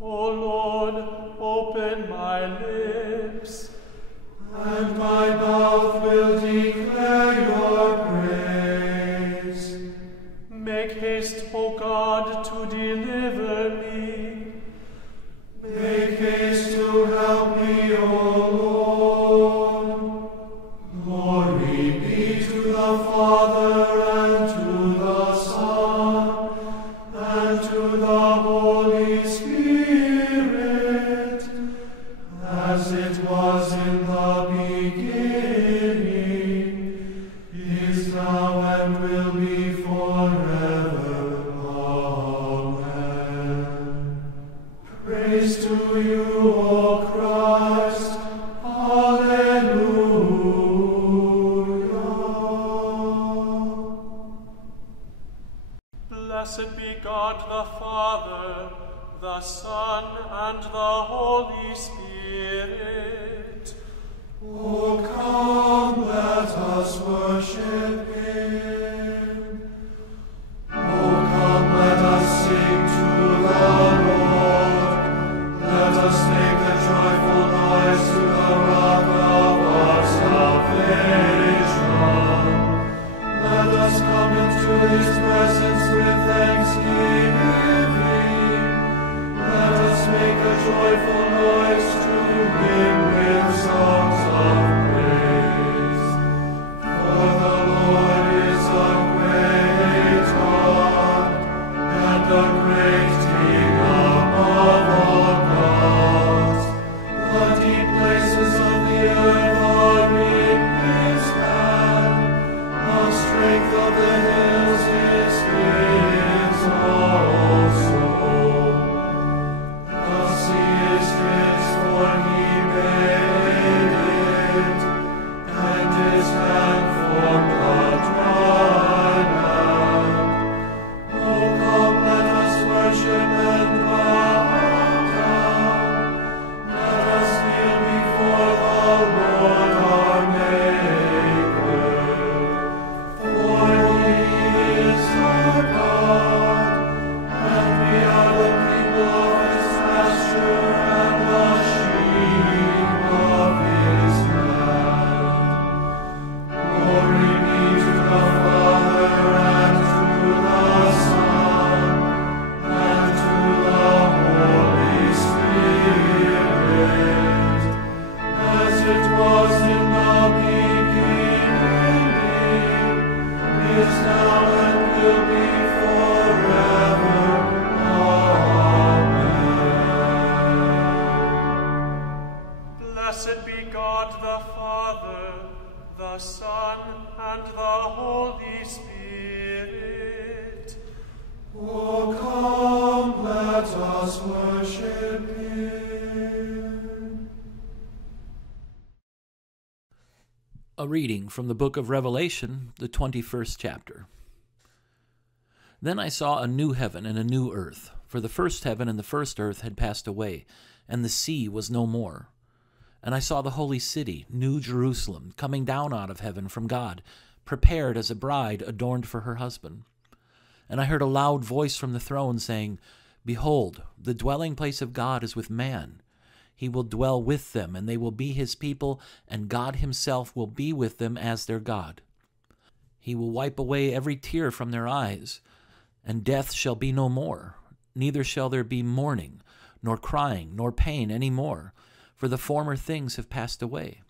O Lord, open my lips, and my mouth will declare your praise. Make haste, O God, to deliver me. Make haste to help me, O Lord. Glory be to the Father, and to the Son, and to the Holy Spirit, as it was in the beginning, is now, and will be forever. Amen. Praise to you, O Christ. Hallelujah. Blessed be God the Father, the Son, and the Holy Spirit. O come, let us worship him. O come, let us sing to the Lord. Let us make a joyful noise to the rock of our salvation. Let us come into his presence with thanksgiving. Let us make a joyful noise to him with songs of praise. For the Lord is a great God, and a great King above all gods. The deep places of the earth are in his hand. The strength of the hills is his also. The sea is his, for he made it, and his hand formed the dry land. O come, let us worship and bow down. Let us kneel before the Lord our Maker. For he is our God, and we are the people of his pasture and the sheep of his hand. Glory be to the Father, and to the Son, and to the Holy Spirit, as it was in the beginning, is now, and will be forever. Amen. Blessed be God the Father, the Son, and the Holy Spirit. O come, let us worship him. A reading from the book of Revelation, the 21st chapter. Then I saw a new heaven and a new earth, for the first heaven and the first earth had passed away, and the sea was no more. And I saw the holy city, New Jerusalem, coming down out of heaven from God, prepared as a bride adorned for her husband. And I heard a loud voice from the throne saying, Behold, the dwelling place of God is with man. He will dwell with them, and they will be his people, and God himself will be with them as their God. He will wipe away every tear from their eyes, and death shall be no more. Neither shall there be mourning, nor crying, nor pain any more, for the former things have passed away.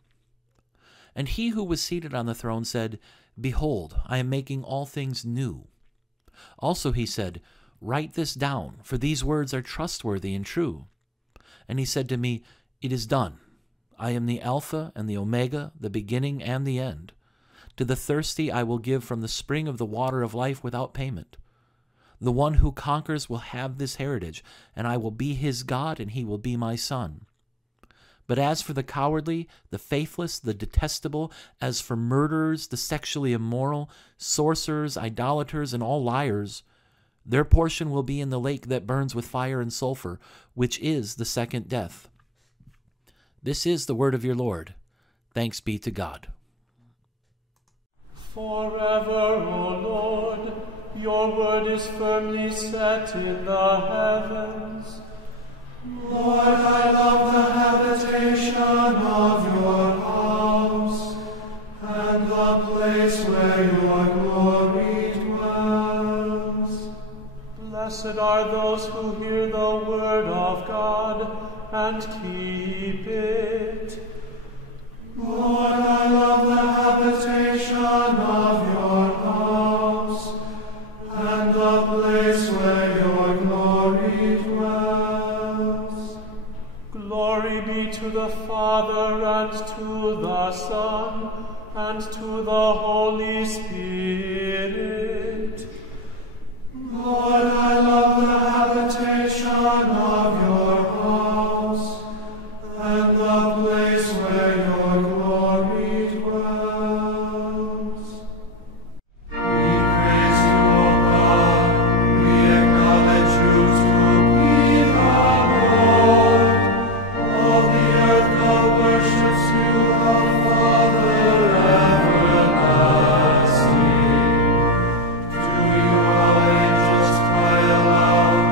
And he who was seated on the throne said, Behold, I am making all things new. Also he said, Write this down, for these words are trustworthy and true. And he said to me, It is done. I am the Alpha and the Omega, the beginning and the end. To the thirsty I will give from the spring of the water of life without payment. The one who conquers will have this heritage, and I will be his God, and he will be my son. But as for the cowardly, the faithless, the detestable, as for murderers, the sexually immoral, sorcerers, idolaters, and all liars, their portion will be in the lake that burns with fire and sulfur, which is the second death. This is the word of your Lord. Thanks be to God. Forever, O Lord, your word is firmly set in the heavens. Lord, I love the habitation of your house, and the place where your glory dwells. Blessed are those who hear the word of God and keep it. Lord, I love the habitation of your house, and the place where your glory dwells. Glory be to the Father, and to the Son, and to the Holy Spirit. Lord, I love the habitation of your house, and the place where your glory dwells. We praise you, O God. We acknowledge you to be the Lord. All the earth now worships you, the Father everlasting. To you all angels cry aloud.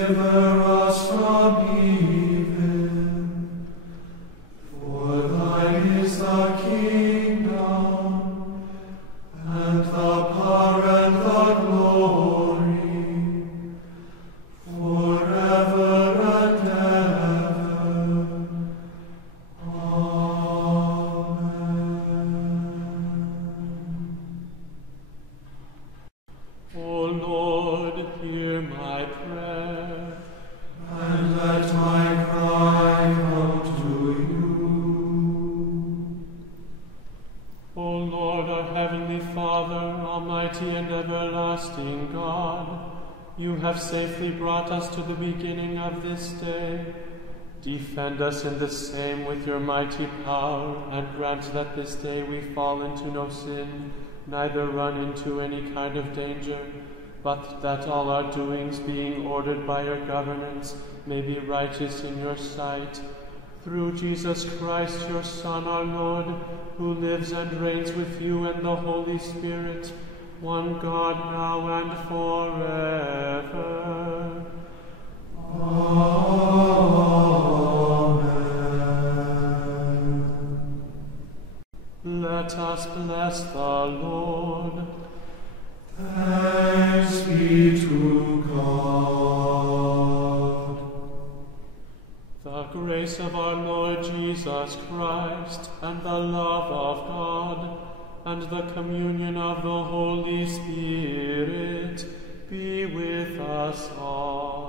Deliver us from evil. For thine is the kingdom, and the power and the glory, forever and ever. Amen. O Lord, hear my prayer. And let my cry come to you. O Lord, our heavenly Father, almighty and everlasting God, you have safely brought us to the beginning of this day. Defend us in the same with your mighty power, and grant that this day we fall into no sin, neither run into any kind of danger, but that all our doings, being ordered by your governance, may be righteous in your sight. Through Jesus Christ, your Son, our Lord, who lives and reigns with you and the Holy Spirit, one God, now and forever. Amen. Let us bless the Lord. Thanks be to God. The grace of our Lord Jesus Christ, and the love of God, and the communion of the Holy Spirit be with us all.